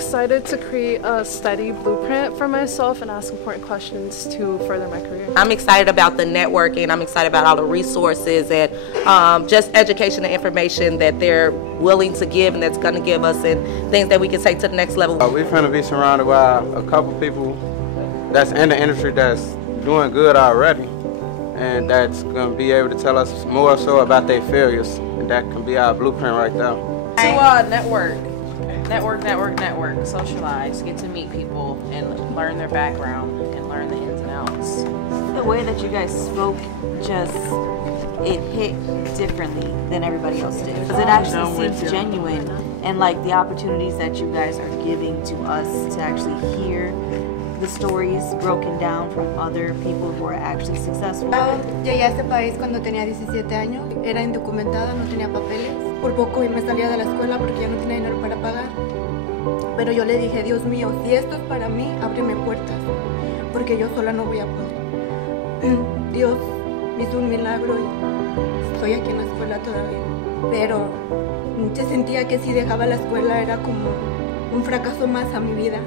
excited to create a steady blueprint for myself and ask important questions to further my career. I'm excited about the networking. I'm excited about all the resources and just education and information that they're willing to give and that's going to give us, and things that we can take to the next level. We're going to be surrounded by a couple people that's in the industry that's doing good already, and that's going to be able to tell us more so about their failures, and that can be our blueprint right there. To network, socialize, get to meet people and learn their background and learn the ins and outs. The way that you guys spoke, it hit differently than everybody else did. Because it actually seems genuine, and like the opportunities that you guys are giving to us to actually hear the stories broken down from other people who are actually successful. Llegué a este país cuando tenía 17 años, era indocumentada, no tenía papeles. Por poco y me salía de la escuela porque ya no tenía dinero para pagar. Pero yo le dije, Dios mío, si esto es para mí, ábreme puertas, porque yo sola no voy a poder. Dios me hizo un milagro y estoy aquí en la escuela todavía. Pero yo sentía que si dejaba la escuela era como un fracaso más a mi vida.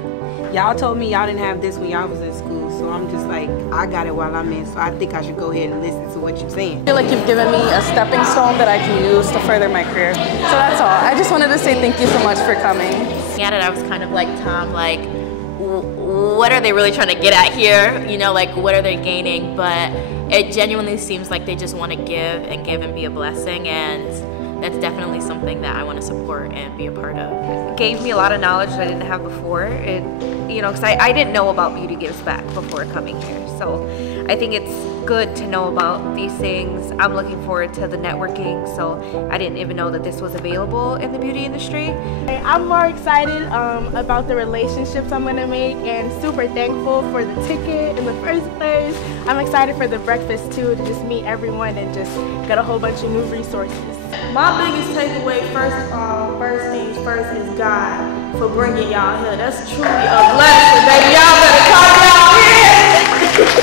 Y'all told me y'all didn't have this when y'all was in school, so I'm just like, I got it while I'm in, so I think I should go ahead and listen to what you're saying. I feel like you've given me a stepping stone that I can use to further my career. So that's all. I just wanted to say thank you so much for coming. At it, I was kind of like Tom, like, what are they really trying to get at here? You know, like, what are they gaining? But it genuinely seems like they just want to give and be a blessing, and that's definitely something that I want to support and be a part of. It gave me a lot of knowledge that I didn't have before. You know, because I didn't know about Beauty Gives Back before coming here. So I think it's good to know about these things. I'm looking forward to the networking, so I didn't even know that this was available in the beauty industry. I'm more excited about the relationships I'm going to make, and super thankful for the ticket in the first place. I'm excited for the breakfast too, to just meet everyone and just get a whole bunch of new resources. My biggest takeaway, first things first, is God for bringing y'all here. That's truly a blessing, baby. Y'all better come out here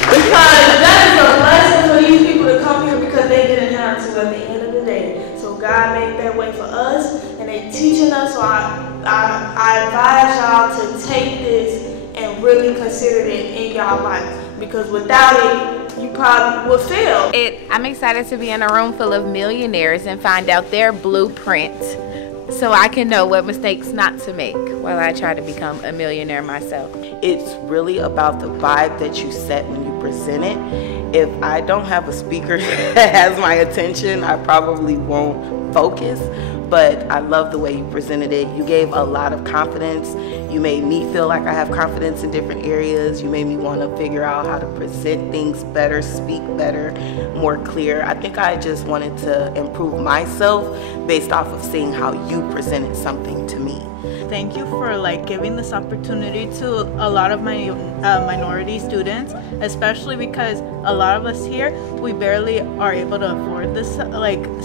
because that is a blessing for these people to come here because they didn't have to at the end of the day. So God made that way for us, and they teaching us. So I advise y'all to take this and really consider it in y'all life, because without it, you probably will fail. I'm excited to be in a room full of millionaires and find out their blueprint so I can know what mistakes not to make while I try to become a millionaire myself. It's really about the vibe that you set when you present it. If I don't have a speaker that has my attention, I probably won't focus. But I love the way you presented it. You gave a lot of confidence. You made me feel like I have confidence in different areas. You made me want to figure out how to present things better, speak better, more clear. I think I just wanted to improve myself based off of seeing how you presented something to me. Thank you for giving this opportunity to a lot of my minority students, especially because a lot of us here, we barely are able to afford this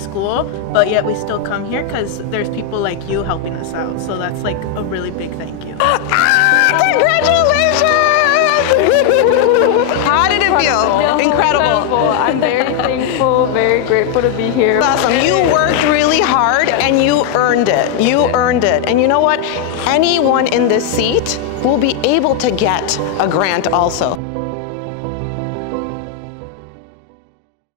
school, but yet we still come here because there's people like you helping us out. So that's a really big thank you. Congratulations! How did it feel? Incredible. I'm very thankful, very grateful to be here. Awesome. You worked really hard and you earned it. You earned it. And you know what? Anyone in this seat will be able to get a grant also.